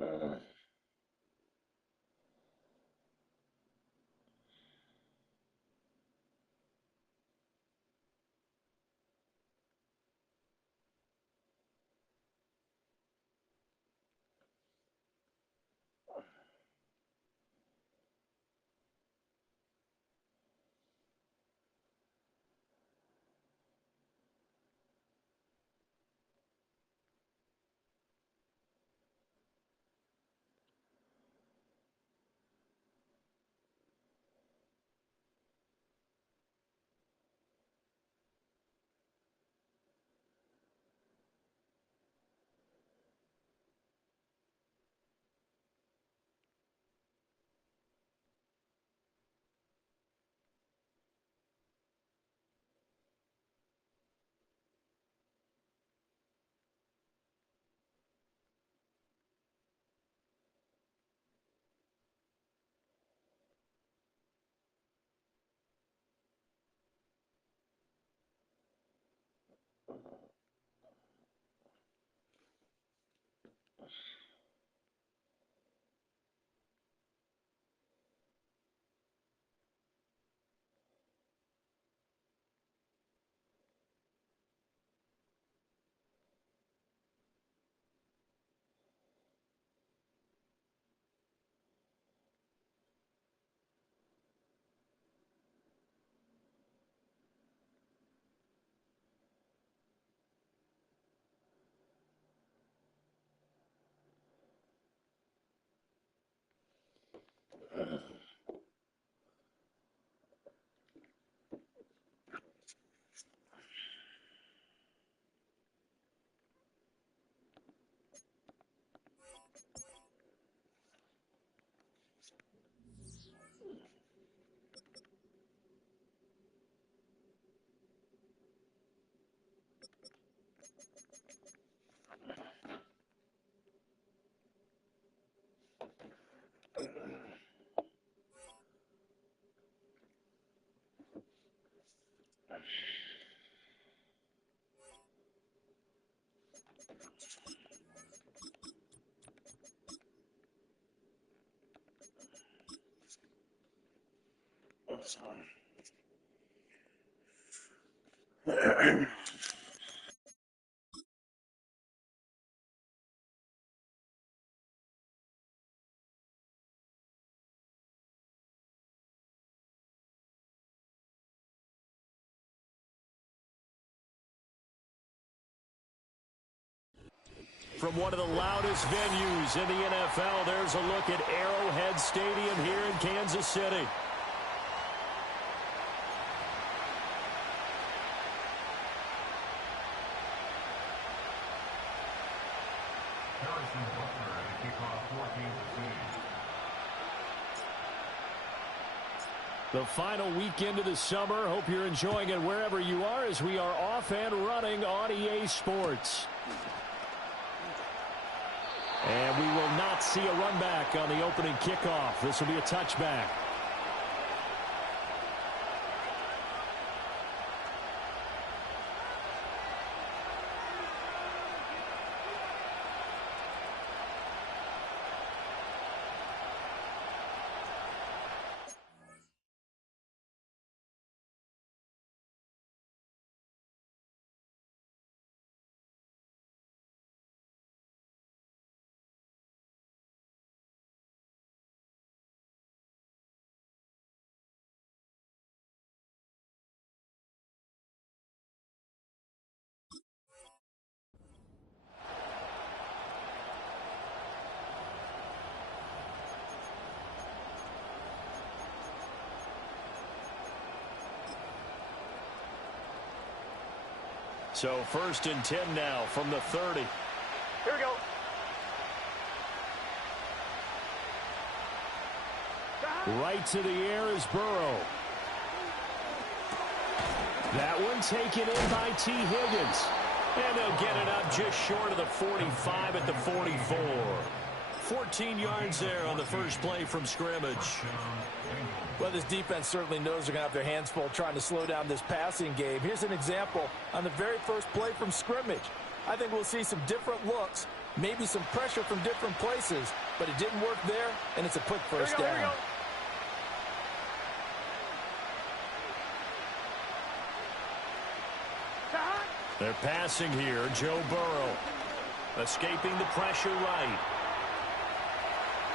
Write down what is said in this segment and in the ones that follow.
Uh, From one of the loudest venues in the NFL, there's a look at Arrowhead Stadium here in Kansas City. The final weekend of the summer. Hope you're enjoying it wherever you are as we are off and running on EA Sports. And we will not see a run back on the opening kickoff. This will be a touchback. So 1st and 10 now from the 30. Here we go. Right to the air is Burrow. That one taken in by T. Higgins. And they'll get it up just short of the 45 at the 44. 14 yards there on the first play from scrimmage. Well, this defense certainly knows they're going to have their hands full trying to slow down this passing game. Here's an example on the very first play from scrimmage. I think we'll see some different looks Maybe some pressure from different places, but it didn't work there, and it's a quick first down. They're passing here. Joe Burrow escaping the pressure right.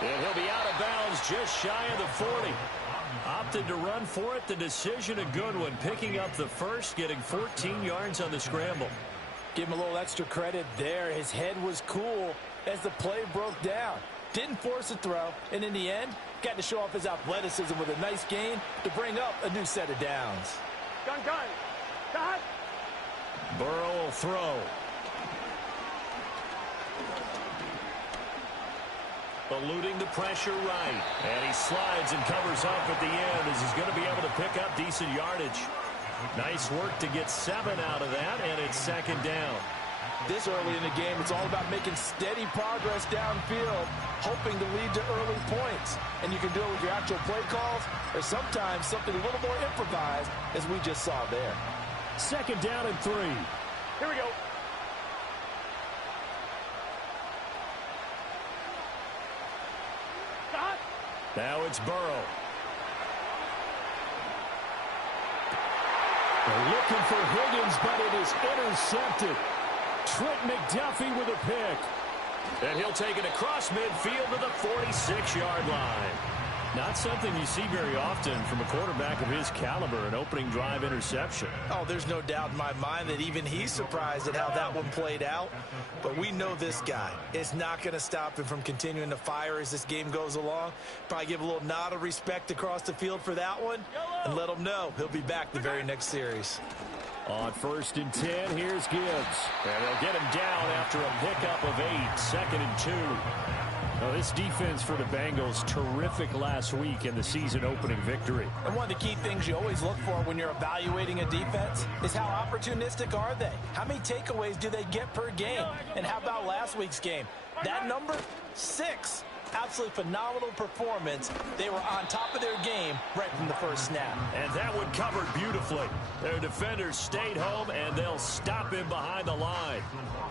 And he'll be out of bounds just shy of the 40. Opted to run for it. The decision a good one. Picking up the first, getting 14 yards on the scramble. Give him a little extra credit there. His head was cool as the play broke down. Didn't force a throw, and in the end, got to show off his athleticism with a nice gain to bring up a new set of downs. Gun. Burrow will throw. Eluding the pressure right. And he slides and covers up at the end as he's going to be able to pick up decent yardage. Nice work to get 7 out of that, and it's second down. This early in the game, it's all about making steady progress downfield, hoping to lead to early points. And you can do it with your actual play calls or sometimes something a little more improvised, as we just saw there. Second down and 3. Here we go. Now it's Burrow. They're looking for Higgins, but it is intercepted. Trent McDuffie with a pick. And he'll take it across midfield to the 46-yard line. Not something you see very often from a quarterback of his caliber, an opening drive interception. Oh, there's no doubt in my mind that even he's surprised at how that one played out. But we know this guy is not going to stop him from continuing to fire as this game goes along. Probably give a little nod of respect across the field for that one and let him know he'll be back the very next series. On 1st and 10, here's Gibbs. And they'll get him down after a pickup of 8, 2nd and 2. Now, this defense for the Bengals, terrific last week in the season-opening victory. And one of the key things you always look for when you're evaluating a defense is how opportunistic are they? How many takeaways do they get per game? And how about last week's game? That number, 6. Absolutely phenomenal performance. They were on top of their game right from the first snap. And that one covered beautifully. Their defenders stayed home, and they'll stop him behind the line.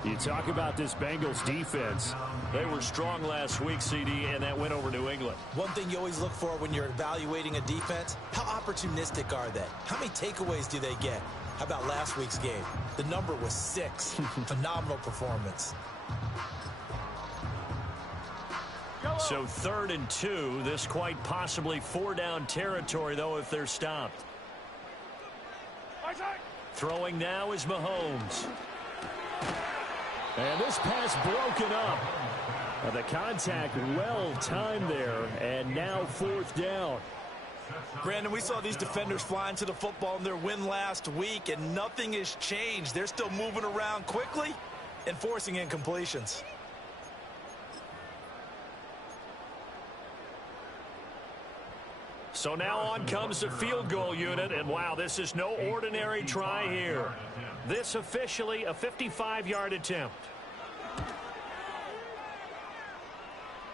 You talk about this Bengals defense. They were strong last week, CD, and that went over New England. One thing you always look for when you're evaluating a defense, how opportunistic are they? How many takeaways do they get? How about last week's game? The number was 6. Phenomenal performance. So 3rd and 2, this quite possibly 4-down territory, though, if they're stopped. Throwing now is Mahomes. And this pass broken up. The contact well timed there, and now 4th down. Brandon, we saw these defenders flying to the football in their win last week, and nothing has changed. They're still moving around quickly and forcing incompletions. So now on comes the field goal unit, and wow, this is no ordinary try here. This officially a 55-yard attempt.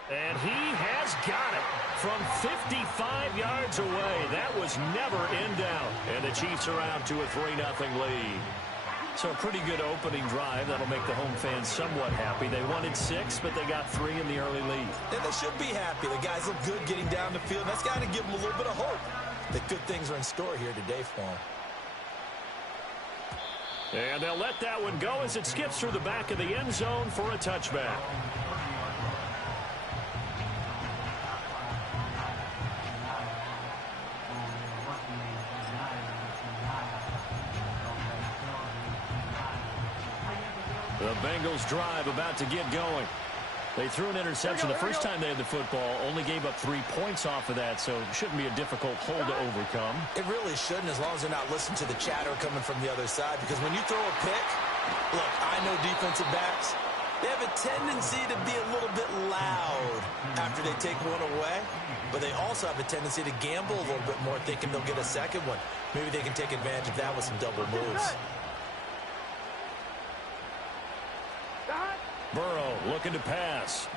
And he has got it from 55 yards away. That was never in doubt. And the Chiefs are out to a 3-0 lead. So a pretty good opening drive. That'll make the home fans somewhat happy. They wanted 6, but they got 3 in the early lead. And they should be happy. The guys look good getting down the field. That's got to give them a little bit of hope that good things are in store here today for them. And they'll let that one go as it skips through the back of the end zone for a touchback. The Bengals drive about to get going. They threw an interception the first time they had the football, only gave up 3 points off of that, so it shouldn't be a difficult hole to overcome. It really shouldn't, as long as they're not listening to the chatter coming from the other side, because when you throw a pick, look, I know defensive backs, they have a tendency to be a little bit loud after they take one away, but they also have a tendency to gamble a little bit more, thinking they'll get a second one. Maybe they can take advantage of that with some double moves. Burrow looking to pass.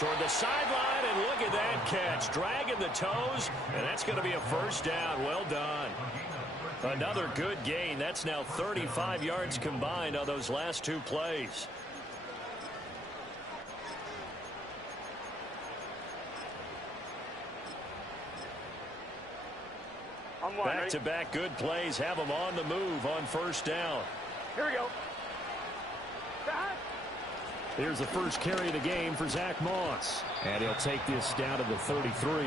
Toward the sideline, and look at that catch. Dragging the toes, and that's going to be a first down. Well done. Another good gain. That's now 35 yards combined on those last two plays. Back-to-back good plays have them on the move on first down. Here we go. Here's the first carry of the game for Zach Moss. And he'll take this down to the 33.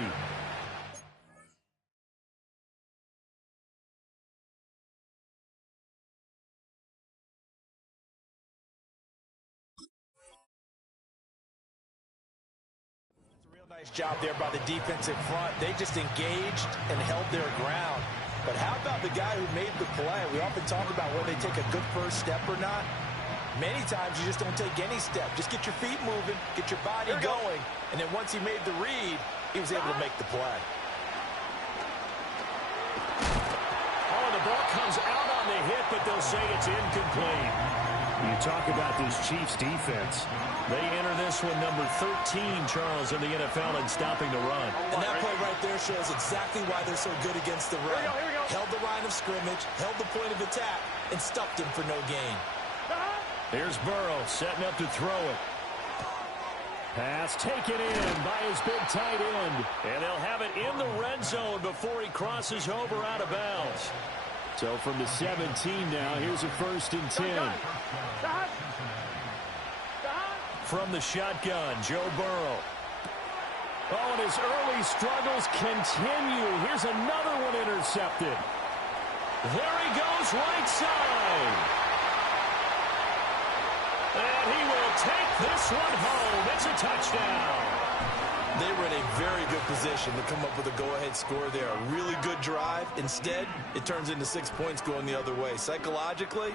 Nice job there by the defensive front. They just engaged and held their ground. But how about the guy who made the play? We often talk about whether they take a good first step or not. Many times you just don't take any step. Just get your feet moving, get your body going, and then once he made the read, he was able to make the play. Oh, the ball comes out on the hit, but they'll say it's incomplete. You talk about this Chiefs defense. They enter this one number 13, Charles, in the NFL in stopping the run. And that play right there shows exactly why they're so good against the run. Held the line of scrimmage, held the point of attack, and stuffed him for no gain. Here's Burrow setting up to throw it. Pass taken in by his big tight end. And they'll have it in the red zone before he crosses over out of bounds. So from the 17 now, here's a 1st and 10. From the shotgun, Joe Burrow. Oh, and his early struggles continue. Here's another one intercepted. There he goes, right side. And he will take this one home. It's a touchdown. They were in a very good position to come up with a go-ahead score there. A really good drive. Instead, it turns into 6 points going the other way. Psychologically,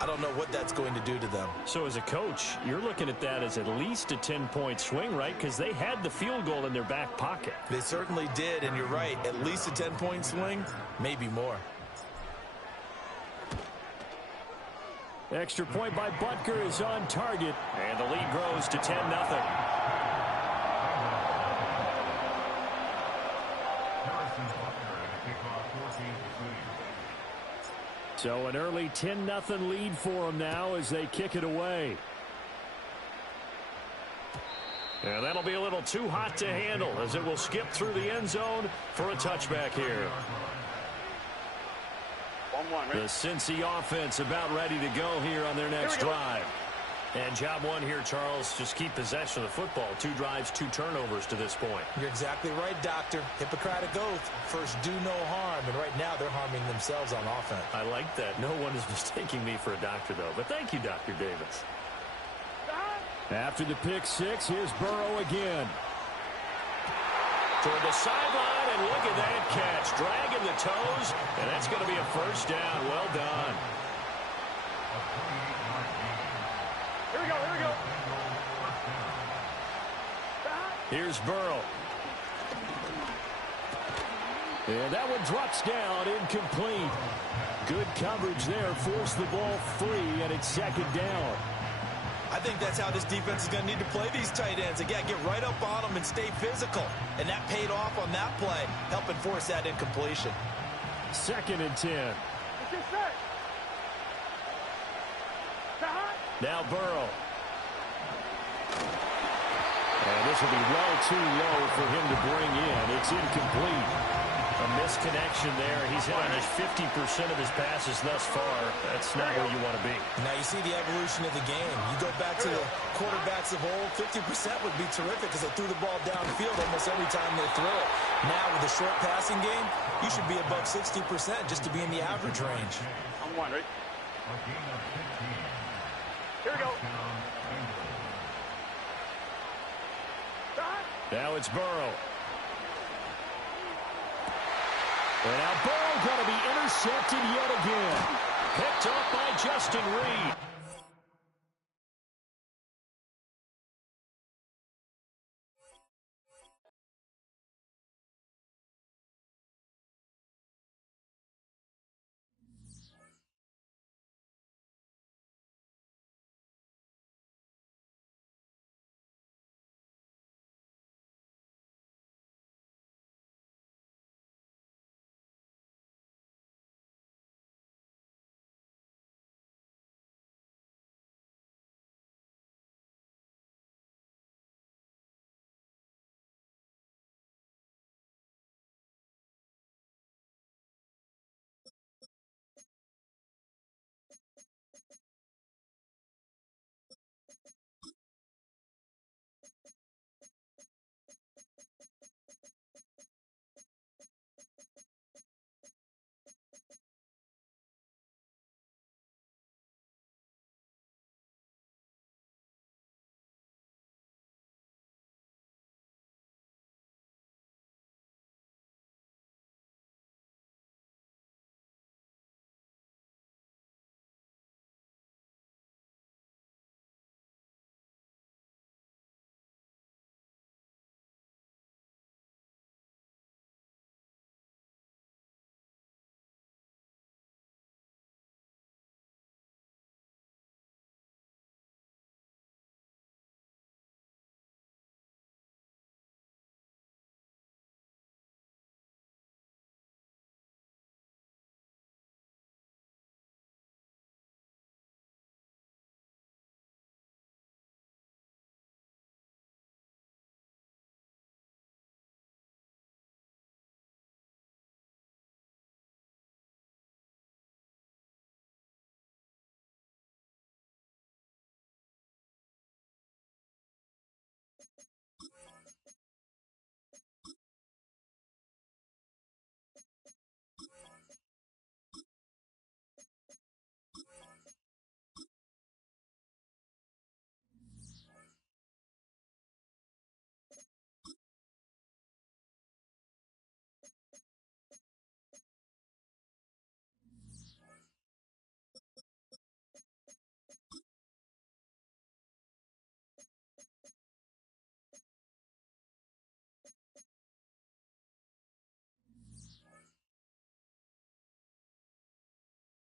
I don't know what that's going to do to them. So as a coach, you're looking at that as at least a 10-point swing, right? Because they had the field goal in their back pocket. They certainly did, and you're right. At least a 10-point swing, maybe more. Extra point by Butker is on target. And the lead grows to 10-0. So an early 10-0 lead for them now as they kick it away. And that'll be a little too hot to handle as it will skip through the end zone for a touchback here. The Cincy offense about ready to go here on their next drive. And job one here, Charles, just keep possession of the football. 2 drives, 2 turnovers to this point. You're exactly right, Doctor. Hippocratic oath. First, do no harm. And right now, they're harming themselves on offense. I like that. No one is mistaking me for a doctor, though. But thank you, Dr. Davis. After the pick 6, here's Burrow again. Toward the sideline, and look at that catch. Dragging the toes, and that's going to be a first down. Well done. Here we go. Here's Burrow. And that one drops down, incomplete. Good coverage there, forced the ball free, and it's 2nd down. I think that's how this defense is going to need to play these tight ends. Again, get right up on them and stay physical. And that paid off on that play, helping force that incompletion. 2nd and 10. Now Burrow. And this will be well too low for him to bring in. It's incomplete. A misconnection there. He's hit on just 50% of his passes thus far. That's not where you want to be. Now you see the evolution of the game. You go back to the quarterbacks of old, 50% would be terrific because they threw the ball downfield almost every time they throw it. Now with a short passing game, you should be above 60% just to be in the average range. I'm one, right? Here we go. Now it's Burrow. And now Burrow going to be intercepted yet again. Picked off by Justin Reed.